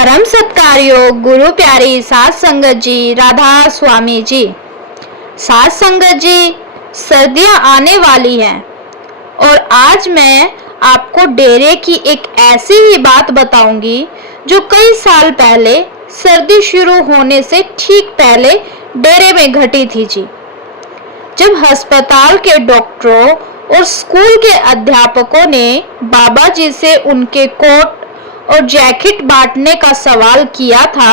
परम सत्कारयोग गुरु प्यारी साध संगत जी, राधा स्वामी जी। साध संगत जी, सर्दियां आने वाली हैं और आज मैं आपको डेरे की एक ऐसी ही बात बताऊंगी जो कई साल पहले सर्दी शुरू होने से ठीक पहले डेरे में घटी थी जी। जब अस्पताल के डॉक्टरों और स्कूल के अध्यापकों ने बाबा जी से उनके कोट और जैकेट बांटने का सवाल किया था,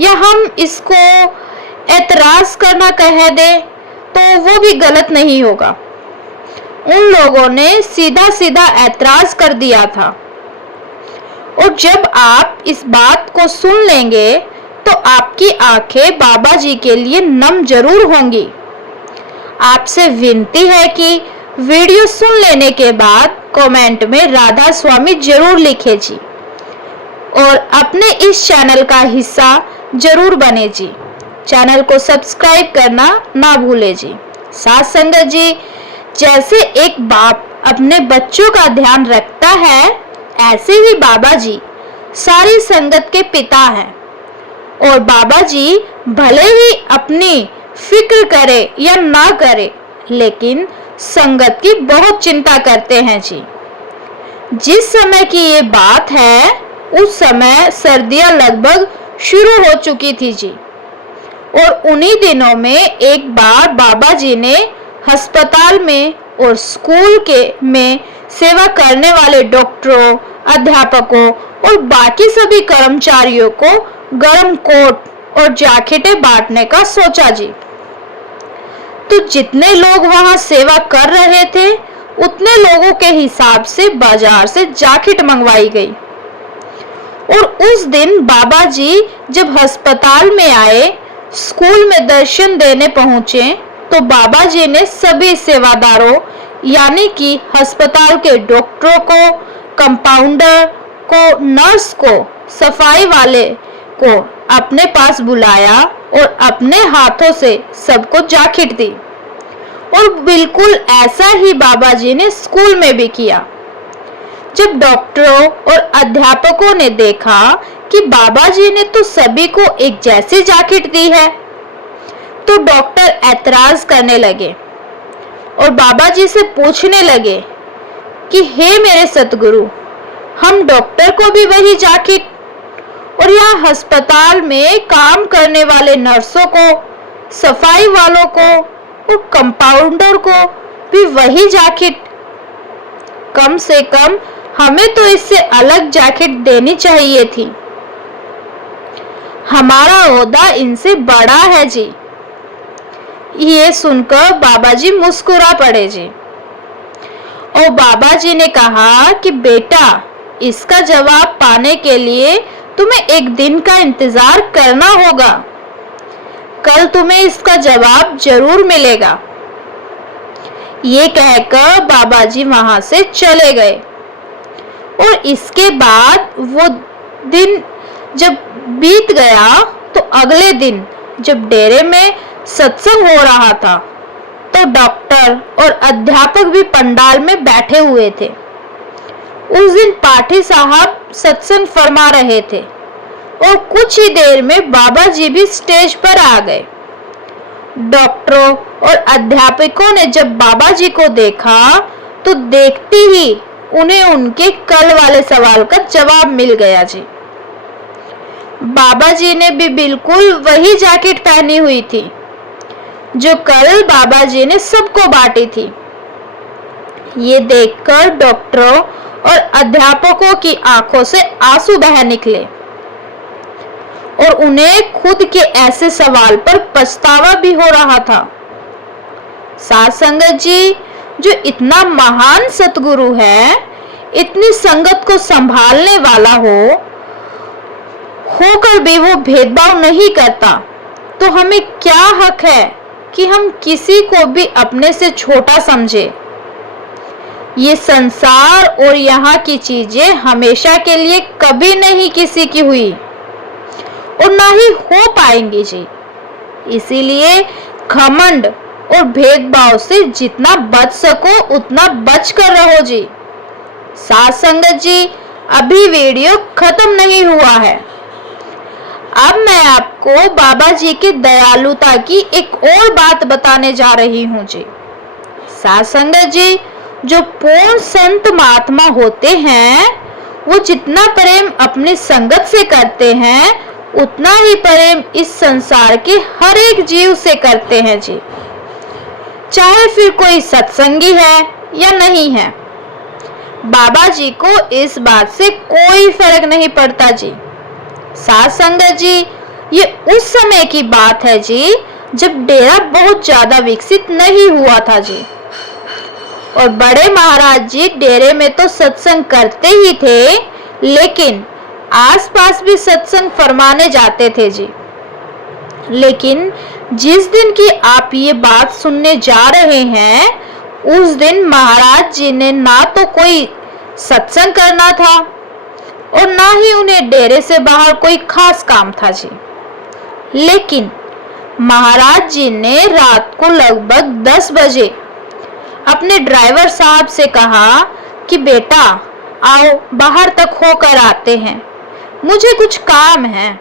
या हम इसको एतराज करना कह दे तो वो भी गलत नहीं होगा। उन लोगों ने सीधा सीधा एतराज कर दिया था। और जब आप इस बात को सुन लेंगे तो आपकी आंखें बाबा जी के लिए नम जरूर होंगी। आपसे विनती है कि वीडियो सुन लेने के बाद कमेंट में राधा स्वामी जरूर लिखे जी, और अपने इस चैनल का हिस्सा जरूर बने जी। चैनल को सब्सक्राइब करना ना भूले जी। साथ संगत जी, जैसे एक बाप अपने बच्चों का ध्यान रखता है, ऐसे ही बाबा जी सारी संगत के पिता हैं। और बाबा जी भले ही अपनी फिक्र करे या ना करे, लेकिन संगत की बहुत चिंता करते हैं जी। जिस समय की ये बात है, उस समय सर्दियां लगभग शुरू हो चुकी थी जी। और उन्हीं दिनों में एक बार बाबा जी ने अस्पताल में और स्कूल में सेवा करने वाले डॉक्टरों, अध्यापकों और बाकी सभी कर्मचारियों को गर्म कोट और जैकेटें बांटने का सोचा जी। तो जितने लोग वहां सेवा कर रहे थे, उतने लोगों के हिसाब से बाजार से जैकेट मंगवाई गई। और उस दिन बाबा जी जब अस्पताल में आए, स्कूल में दर्शन देने पहुंचे, तो बाबा जी ने सभी सेवादारों यानी कि अस्पताल के डॉक्टरों को, कंपाउंडर को, नर्स को, सफाई वाले को अपने पास बुलाया और अपने हाथों से सबको जैकेट दी। और बिल्कुल ऐसा ही बाबा जी ने स्कूल में भी किया। जब डॉक्टरों और अध्यापकों ने देखा कि बाबा जी ने तो सभी को एक जैसी जैकेट दी है, तो डॉक्टर ऐतराज करने लगे और बाबा जी से पूछने लगे कि हे मेरे सतगुरु, हम डॉक्टर को भी वही जैकेट, और यहाँ अस्पताल में काम करने वाले नर्सों को, सफाई वालों को और कंपाउंडर को भी वही जैकेट। कम से कम हमें तो इससे अलग जैकेट देनी चाहिए थी। हमारा ओहदा इनसे बड़ा है जी। ये सुनकर बाबा जी मुस्कुरा पड़े जी। और बाबा जी ने कहा कि बेटा, इसका जवाब पाने के लिए तुम्हें एक दिन का इंतजार करना होगा। कल तुम्हें इसका जवाब जरूर मिलेगा। ये कहकर बाबा जी वहां से चले गए। और इसके बाद वो दिन जब बीत गया, तो अगले दिन जब डेरे में सत्संग हो रहा था, तो डॉक्टर और अध्यापक भी पंडाल में बैठे हुए थे। उस दिन पाठी साहब सत्संग फरमा रहे थे और कुछ ही देर में बाबा जी भी स्टेज पर आ गए। डॉक्टरों और अध्यापकों ने जब बाबा जी को देखा, तो देखते ही उन्हें उनके कल वाले सवाल का जवाब मिल गया जी। बाबा जी ने भी बिल्कुल वही जैकेट पहनी हुई थी जो कल बाबा जी ने सबको बांटी थी। ये देखकर डॉक्टरों और अध्यापकों की आंखों से आंसू बह निकले और उन्हें खुद के ऐसे सवाल पर पछतावा भी हो रहा था। साथ संगत जी, जो इतना महान सतगुरु है, इतनी संगत को संभालने वाला होकर भी वो भेदभाव नहीं करता, तो हमें क्या हक है कि हम किसी को भी अपने से छोटा समझे। ये संसार और यहाँ की चीजें हमेशा के लिए कभी नहीं किसी की हुई और ना ही हो पाएंगी जी। इसीलिए घमंड और भेदभाव से जितना बच सको उतना बच कर रहो जी। साथ संगत जी, अभी वीडियो खत्म नहीं हुआ है। अब मैं आपको बाबा जी की दयालुता की एक और बात बताने जा रही हूँ जी। साध संगत जी, जो पूर्ण संत महात्मा होते हैं वो जितना प्रेम अपनी संगत से करते हैं उतना ही प्रेम इस संसार के हर एक जीव से करते हैं जी, चाहे फिर कोई सत्संगी है या नहीं है। बाबा जी को इस बात से कोई फर्क नहीं पड़ता जी। साध संगत जी, ये उस समय की बात है जी जब डेरा बहुत ज्यादा विकसित नहीं हुआ था जी, और बड़े महाराज जी डेरे में तो सत्संग करते ही थे, लेकिन आसपास भी सत्संग फरमाने जाते थे जी। लेकिन जिस दिन की आप ये बात सुनने जा रहे हैं, उस दिन महाराज जी ने ना तो कोई सत्संग करना था और ना ही उन्हें डेरे से बाहर कोई खास काम था जी। लेकिन महाराज जी ने रात को लगभग 10 बजे अपने ड्राइवर साहब से कहा कि बेटा आओ बाहर तक होकर आते हैं, मुझे कुछ काम है।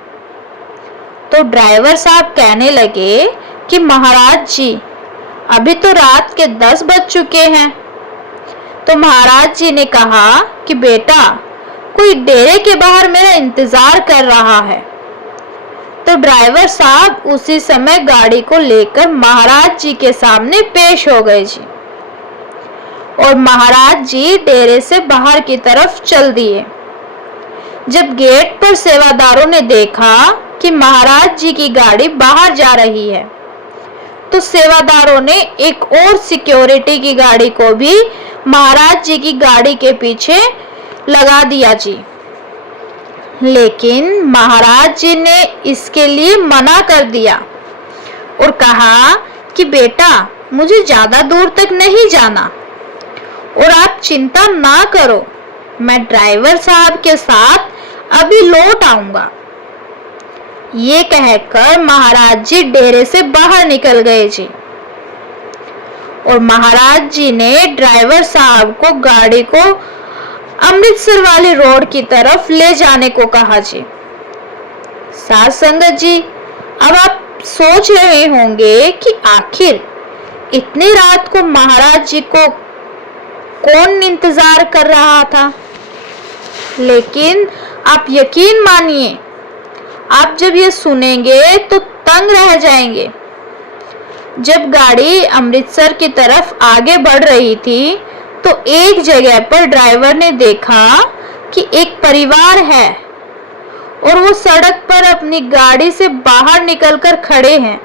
तो ड्राइवर साहब कहने लगे कि महाराज जी अभी तो रात के 10 बज चुके हैं। तो महाराज जी ने कहा कि बेटा कोई डेरे के बाहर मेरा इंतजार कर रहा है। तो ड्राइवर साहब उसी समय गाड़ी को लेकर महाराज जी के सामने पेश हो गए जी, और महाराज जी डेरे से बाहर की तरफ चल दिए। जब गेट पर सेवादारों ने देखा कि महाराज जी की गाड़ी बाहर जा रही है, तो सेवादारों ने एक और सिक्योरिटी की गाड़ी को भी महाराज जी की गाड़ी के पीछे लगा दिया जी। लेकिन महाराज जी ने इसके लिए मना कर दिया और कहा कि बेटा मुझे ज्यादा दूर तक नहीं जाना और आप चिंता ना करो, मैं ड्राइवर साहब के साथ अभी लौट आऊंगा। ये कहकर महाराज जी डेरे से बाहर निकल गए जी, और महाराज जी ने ड्राइवर साहब को गाड़ी को अमृतसर वाली रोड की तरफ ले जाने को कहा जी। साध संगत जी, अब आप सोच रहे होंगे कि आखिर इतनी रात को महाराज जी को कौन इंतजार कर रहा था। लेकिन आप यकीन मानिए, आप जब ये सुनेंगे तो तंग रह जाएंगे। जब गाड़ी अमृतसर की तरफ आगे बढ़ रही थी, तो एक जगह पर ड्राइवर ने देखा कि एक परिवार है और वो सड़क पर अपनी गाड़ी से बाहर निकलकर खड़े हैं।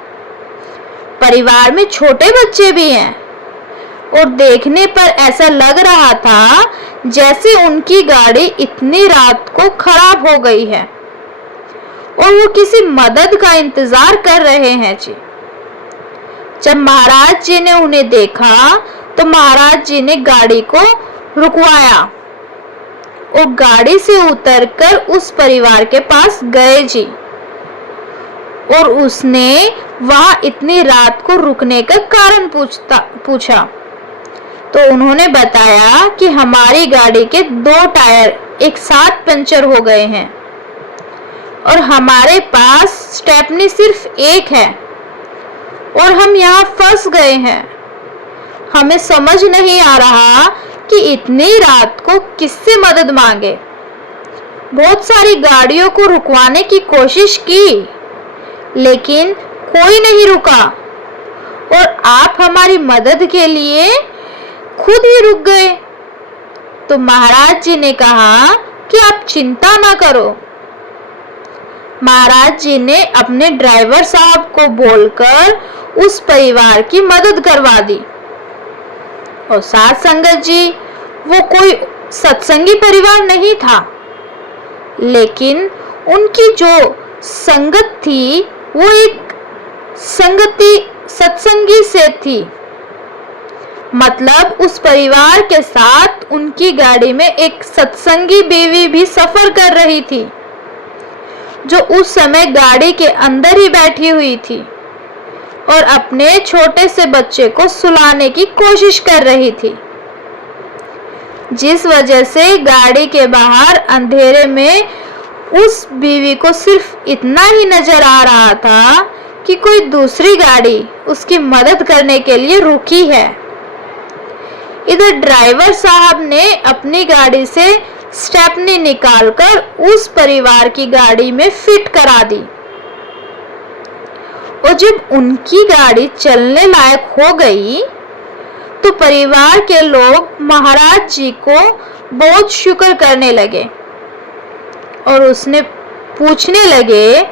परिवार में छोटे बच्चे भी हैं और देखने पर ऐसा लग रहा था जैसे उनकी गाड़ी इतनी रात को खराब हो गई है और वो किसी मदद का इंतजार कर रहे हैं जी। जब महाराज जी ने उन्हें देखा तो महाराज जी ने गाड़ी को रुकवाया और गाड़ी से उतरकर उस परिवार के पास गए जी, और उसने वहां इतनी रात को रुकने का कारण पूछा। तो उन्होंने बताया कि हमारी गाड़ी के 2 टायर एक साथ पंचर हो गए हैं और हमारे पास स्टेपनी सिर्फ एक है और हम यहाँ फंस गए हैं। हमें समझ नहीं आ रहा कि इतनी रात को किससे मदद मांगे। बहुत सारी गाड़ियों को रुकवाने की कोशिश की, लेकिन कोई नहीं रुका और आप हमारी मदद के लिए खुद ही रुक गए। तो महाराज जी ने कहा कि आप चिंता ना करो। महाराज जी ने अपने ड्राइवर साहब को बोलकर उस परिवार की मदद करवा दी। और साध संगत जी, वो कोई सत्संगी परिवार नहीं था, लेकिन उनकी जो संगत थी वो एक सत्संगी से थी। मतलब उस परिवार के साथ उनकी गाड़ी में एक सत्संगी बीवी भी सफर कर रही थी, जो उस समय गाड़ी के अंदर ही बैठी हुई थी और अपने छोटे से बच्चे को सुलाने की कोशिश कर रही थी, जिस वजह से गाड़ी के बाहर अंधेरे में उस बीवी को सिर्फ इतना ही नजर आ रहा था कि कोई दूसरी गाड़ी उसकी मदद करने के लिए रुकी है। इधर ड्राइवर साहब ने अपनी गाड़ी से स्टेपनी निकालकर उस परिवार की गाड़ी में फिट करा दी और जब उनकी गाड़ी चलने लायक हो गई तो परिवार के लोग महाराज जी को बहुत शुक्र करने लगे और उसने पूछने लगे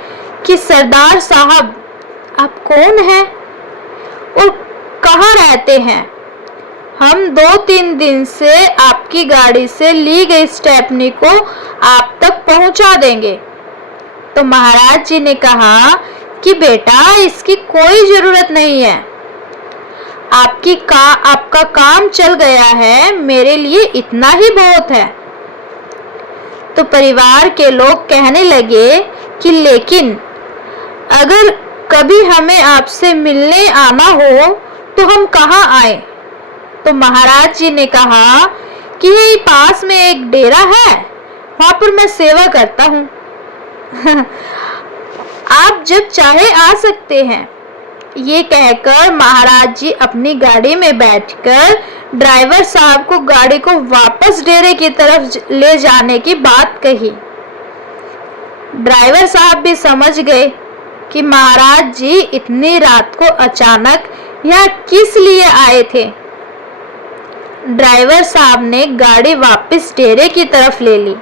कि सरदार साहब, आप कौन हैं और कहाँ रहते हैं? हम 2-3 दिन से आपकी गाड़ी से ली गई स्टेपनी को आप तक पहुंचा देंगे। तो महाराज जी ने कहा कि बेटा, इसकी कोई जरूरत नहीं है, आपका काम चल गया है, मेरे लिए इतना ही बहुत है। तो परिवार के लोग कहने लगे कि लेकिन अगर कभी हमें आपसे मिलने आना हो तो हम कहाँ आए? तो महाराज जी ने कहा कि यही पास में एक डेरा है, वहां पर मैं सेवा करता हूँ। आप जब चाहे आ सकते हैं। ये कहकर महाराज जी अपनी गाड़ी में बैठकर ड्राइवर साहब को गाड़ी को वापस डेरे की तरफ ले जाने की बात कही। ड्राइवर साहब भी समझ गए कि महाराज जी इतनी रात को अचानक यहाँ किस लिए आए थे। ड्राइवर साहब ने गाड़ी वापस डेरे की तरफ ले ली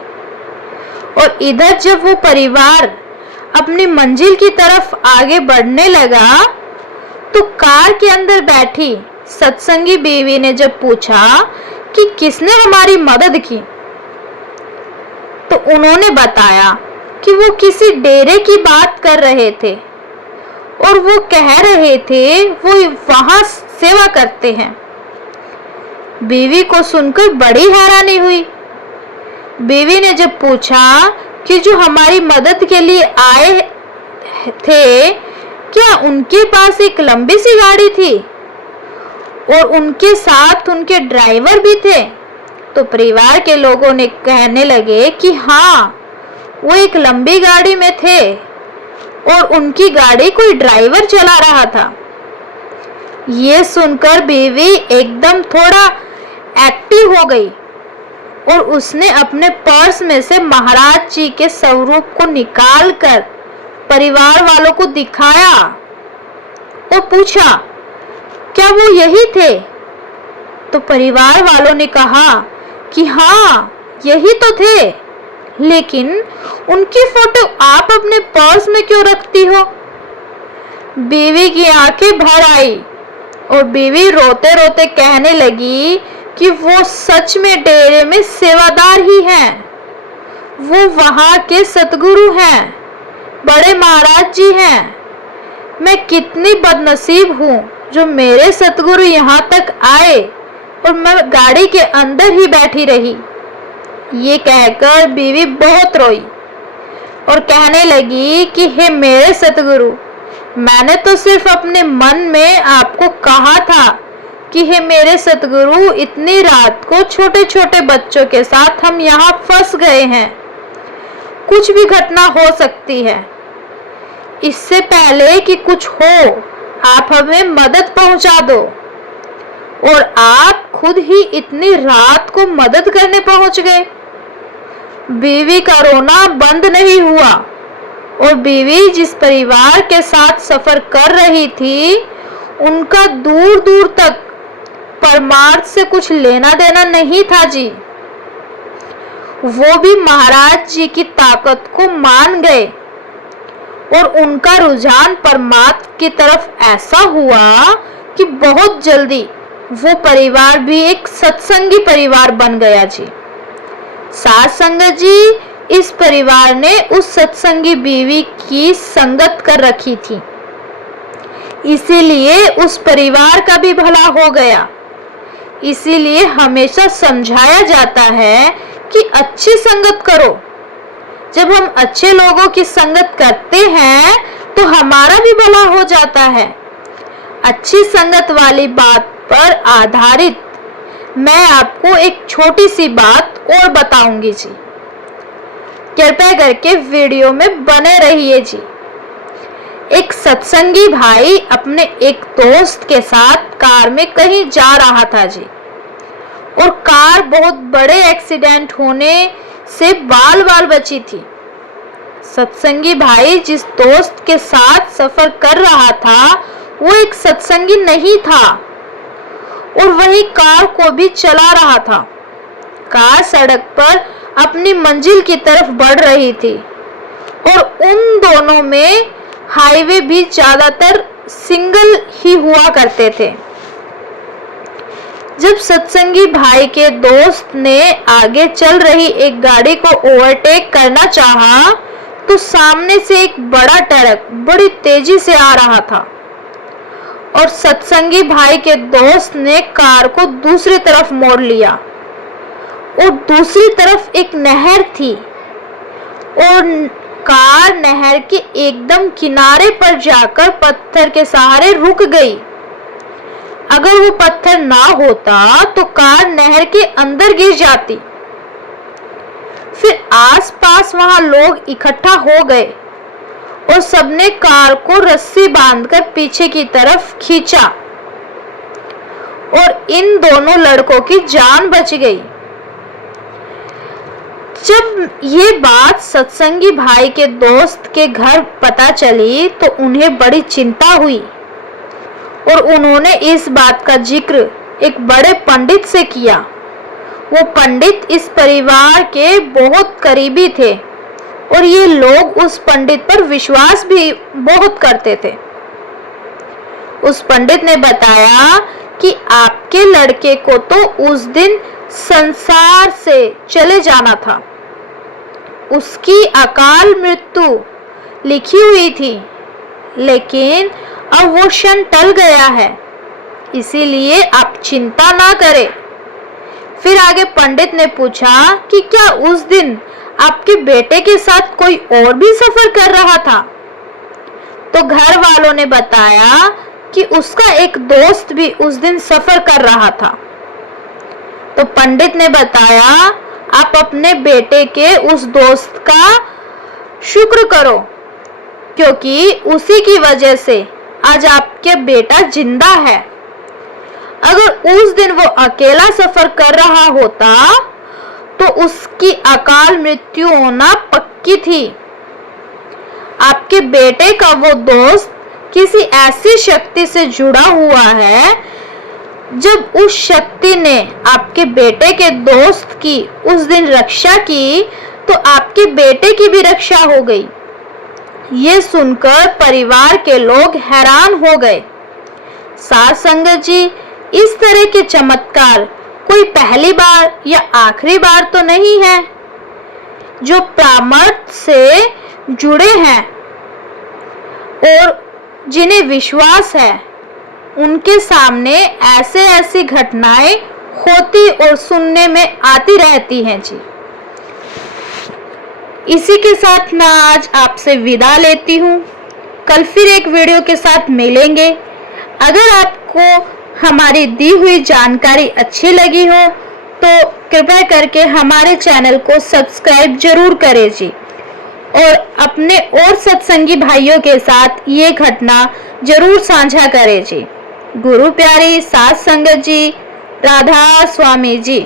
और इधर जब वो परिवार अपनी मंजिल की तरफ आगे बढ़ने लगा तो कार के अंदर बैठी सत्संगी बीवी ने जब पूछा कि किसने हमारी मदद की, तो उन्होंने बताया कि वो किसी डेरे की बात कर रहे थे और वो कह रहे थे वो वहां सेवा करते हैं। बीवी को सुनकर बड़ी हैरानी हुई। बीवी ने जब पूछा कि जो हमारी मदद के लिए आए थे, क्या उनके पास एक लंबी सी गाड़ी थी और उनके साथ उनके ड्राइवर भी थे? तो परिवार के लोगों ने कहने लगे कि हाँ, वो एक लंबी गाड़ी में थे और उनकी गाड़ी कोई ड्राइवर चला रहा था। ये सुनकर बीवी एकदम थोड़ा एक्टिव हो गई और उसने अपने पर्स में से महाराज जी के स्वरूप को निकालकर परिवार वालों को दिखाया और पूछा, क्या वो यही थे? तो परिवार वालों ने कहा कि हाँ, यही तो थे, लेकिन उनकी फोटो आप अपने पर्स में क्यों रखती हो? बीवी की आंखें भर आई और बीवी रोते रोते कहने लगी कि वो सच में डेरे में सेवादार ही हैं, वो वहां के सतगुरु हैं, बड़े महाराज जी हैं। मैं कितनी बदनसीब हूँ जो मेरे सतगुरु यहाँ तक आए और मैं गाड़ी के अंदर ही बैठी रही। ये कहकर बीवी बहुत रोई और कहने लगी कि हे मेरे सतगुरु, मैंने तो सिर्फ अपने मन में आपको कहा था कि हे मेरे सतगुरु, इतनी रात को छोटे छोटे बच्चों के साथ हम यहाँ फंस गए हैं, कुछ भी घटना हो सकती है। इससे पहले कि कुछ हो, आप हमें मदद पहुंचा दो। और आप खुद ही इतनी रात को मदद करने पहुंच गए। बीवी का रोना बंद नहीं हुआ और बीवी जिस परिवार के साथ सफर कर रही थी, उनका दूर दूर तक परमार्थ से कुछ लेना देना नहीं था जी। वो भी महाराज जी की ताकत को मान गए और उनका रुझान परमात्मा की तरफ ऐसा हुआ कि बहुत जल्दी वो परिवार भी एक सत्संगी परिवार बन गया जी। साथ संगत जी, इस परिवार ने उस सत्संगी बीवी की संगत कर रखी थी, इसीलिए उस परिवार का भी भला हो गया। इसीलिए हमेशा समझाया जाता है कि अच्छी संगत करो। जब हम अच्छे लोगों की संगत करते हैं तो हमारा भी भला हो जाता है। अच्छी संगत वाली बात पर आधारित मैं आपको एक छोटी सी बात और बताऊंगी जी। कृपया करके वीडियो में बने रहिए जी। एक सत्संगी भाई अपने एक दोस्त के साथ कार में कहीं जा रहा था जी, और कार बहुत बड़े एक्सीडेंट होने से बाल बाल बची थी। सत्संगी भाई जिस दोस्त के साथ सफर कर रहा था वो एक सत्संगी नहीं था और वही कार को भी चला रहा था। कार सड़क पर अपनी मंजिल की तरफ बढ़ रही थी और उन दोनों में हाईवे भी ज्यादातर सिंगल ही हुआ करते थे। जब सत्संगी भाई के दोस्त ने आगे चल रही एक गाड़ी को ओवरटेक करना चाहा तो सामने से एक बड़ा ट्रक बड़ी तेजी से आ रहा था और सत्संगी भाई के दोस्त ने कार को दूसरी तरफ मोड़ लिया और दूसरी तरफ एक नहर थी और कार नहर के एकदम किनारे पर जाकर पत्थर के सहारे रुक गई। अगर वो पत्थर ना होता तो कार नहर के अंदर गिर जाती। फिर आसपास वहां लोग इकट्ठा हो गए और सबने कार को रस्सी बांधकर पीछे की तरफ खींचा और इन दोनों लड़कों की जान बच गई। जब ये बात सत्संगी भाई के दोस्त के घर पता चली तो उन्हें बड़ी चिंता हुई और उन्होंने इस बात का जिक्र एक बड़े पंडित से किया। वो पंडित इस परिवार के बहुत करीबी थे और ये लोग उस पंडित पर विश्वास भी बहुत करते थे। उस पंडित ने बताया कि आपके लड़के को तो उस दिन संसार से चले जाना था, उसकी अकाल मृत्यु लिखी हुई थी, लेकिन अब वो क्षण टल गया है, इसीलिए आप चिंता ना करें। फिर आगे पंडित ने पूछा कि क्या उस दिन आपके बेटे के साथ कोई और भी सफर कर रहा था? तो घर वालों ने बताया कि उसका एक दोस्त भी उस दिन सफर कर रहा था। तो पंडित ने बताया, आप अपने बेटे के उस दोस्त का शुक्र करो, क्योंकि उसी की वजह से आज आपके बेटा जिंदा है। अगर उस दिन वो अकेला सफर कर रहा होता तो उसकी अकाल मृत्यु होना पक्की थी। आपके बेटे का वो दोस्त किसी ऐसी शक्ति से जुड़ा हुआ है, जब उस शक्ति ने आपके बेटे के दोस्त की उस दिन रक्षा की तो आपके बेटे की भी रक्षा हो गई। ये सुनकर परिवार के लोग हैरान हो गए। साध संगत जी, इस तरह के चमत्कार कोई पहली बार या आखिरी बार तो नहीं है। जो प्रामाण्य से जुड़े हैं और जिन्हें विश्वास है, उनके सामने ऐसी घटनाएं होती और सुनने में आती रहती हैं जी। इसी के साथ मैं आज आपसे विदा लेती हूँ। कल फिर एक वीडियो के साथ मिलेंगे। अगर आपको हमारी दी हुई जानकारी अच्छी लगी हो तो कृपया करके हमारे चैनल को सब्सक्राइब जरूर करें जी, और अपने और सत्संगी भाइयों के साथ ये घटना जरूर साझा करें जी। गुरु प्यारी साध संगत जी, राधा स्वामी जी।